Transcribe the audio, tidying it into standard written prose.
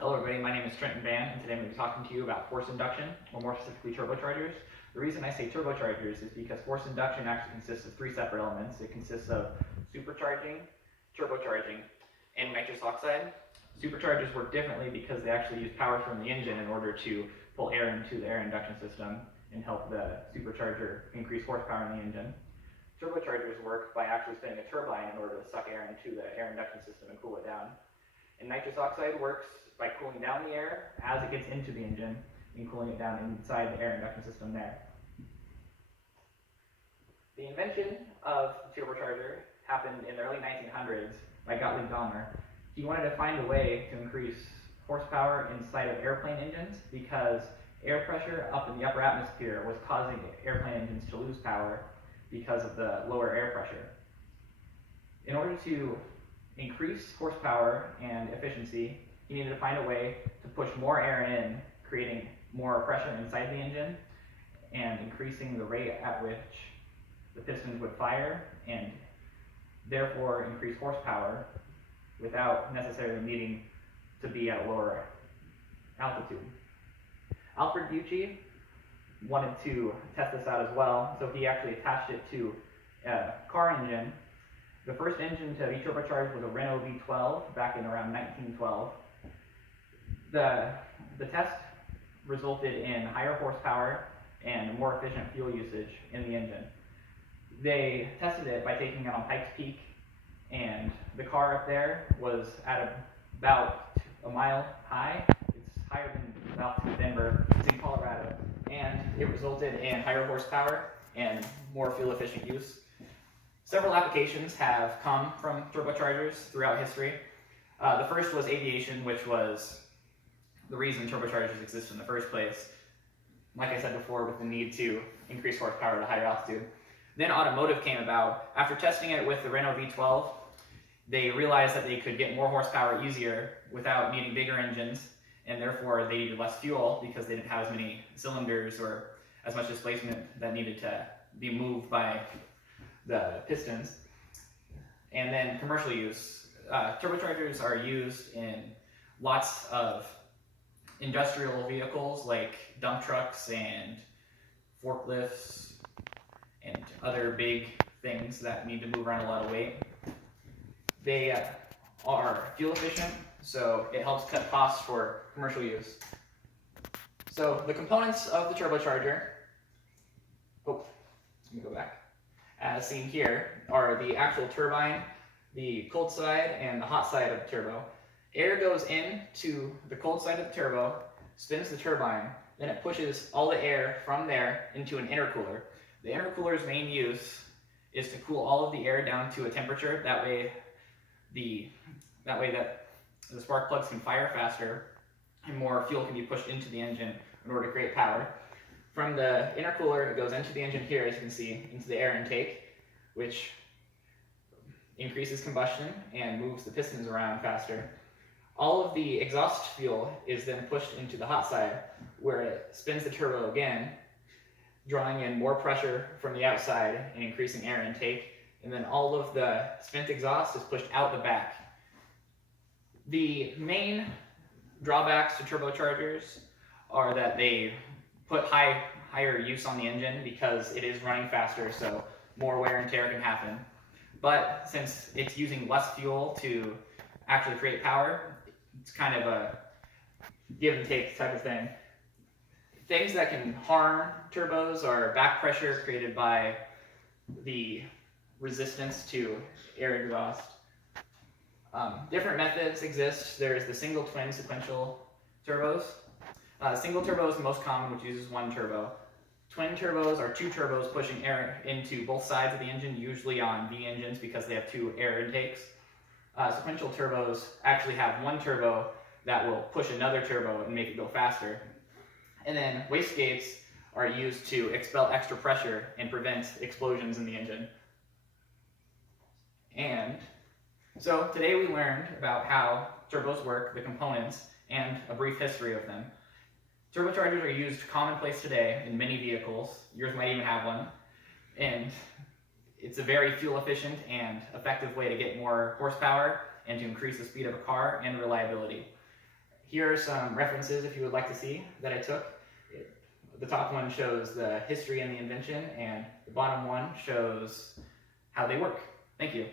Hello everybody, my name is Trenton Van, and today I'm going to be talking to you about forced induction, or more specifically turbochargers. The reason I say turbochargers is because forced induction actually consists of three separate elements. It consists of supercharging, turbocharging, and nitrous oxide. Superchargers work differently because they actually use power from the engine in order to pull air into the air induction system and help the supercharger increase horsepower in the engine. Turbochargers work by actually spinning a turbine in order to suck air into the air induction system and cool it down. And nitrous oxide works by cooling down the air as it gets into the engine and cooling it down inside the air induction system there. The invention of the turbocharger happened in the early 1900s by Gottlieb Daimler. He wanted to find a way to increase horsepower inside of airplane engines because air pressure up in the upper atmosphere was causing airplane engines to lose power because of the lower air pressure. In order to increase horsepower and efficiency, he needed to find a way to push more air in, creating more pressure inside the engine and increasing the rate at which the pistons would fire and therefore increase horsepower without necessarily needing to be at a lower altitude. Alfred Bucci wanted to test this out as well, so he actually attached it to a car engine. The first engine to be turbocharged was a Renault V12 back in around 1912. The test resulted in higher horsepower and more efficient fuel usage in the engine. They tested it by taking it on Pikes Peak, and the car up there was at about a mile high. It's higher than the altitude of Denver. It's in Colorado, and it resulted in higher horsepower and more fuel efficient use. Several applications have come from turbochargers throughout history. The first was aviation, which was the reason turbochargers exist in the first place. Like I said before, with the need to increase horsepower at a higher altitude. Then automotive came about. After testing it with the Renault V12, they realized that they could get more horsepower easier without needing bigger engines, and therefore they needed less fuel because they didn't have as many cylinders or as much displacement that needed to be moved by the pistons. And then commercial use. Turbochargers are used in lots of industrial vehicles like dump trucks and forklifts and other big things that need to move around a lot of weight. They are fuel efficient, so it helps cut costs for commercial use. So the components of the turbocharger, let me go back. As seen here, are the actual turbine, the cold side, and the hot side of the turbo. Air goes into the cold side of the turbo, spins the turbine, then it pushes all the air from there into an intercooler. The intercooler's main use is to cool all of the air down to a temperature. That way that the spark plugs can fire faster and more fuel can be pushed into the engine in order to create power. From the intercooler, it goes into the engine here, as you can see, into the air intake, which increases combustion and moves the pistons around faster. All of the exhaust fuel is then pushed into the hot side, where it spins the turbo again, drawing in more pressure from the outside and increasing air intake, and then all of the spent exhaust is pushed out the back. The main drawbacks to turbochargers are that they put higher use on the engine because it is running faster, so more wear and tear can happen. But since it's using less fuel to actually create power, it's kind of a give and take type of thing. Things that can harm turbos are back pressure created by the resistance to air exhaust. Different methods exist. There's the single twin sequential turbos. Single turbo is the most common, which uses one turbo. Twin turbos are two turbos pushing air into both sides of the engine, usually on V engines because they have two air intakes. Sequential turbos actually have one turbo that will push another turbo and make it go faster. And then wastegates are used to expel extra pressure and prevent explosions in the engine. And so today we learned about how turbos work, the components, and a brief history of them. Turbochargers are used commonplace today in many vehicles. Yours might even have one. And it's a very fuel efficient and effective way to get more horsepower and to increase the speed of a car and reliability. Here are some references if you would like to see that I took. The top one shows the history and the invention, and the bottom one shows how they work. Thank you.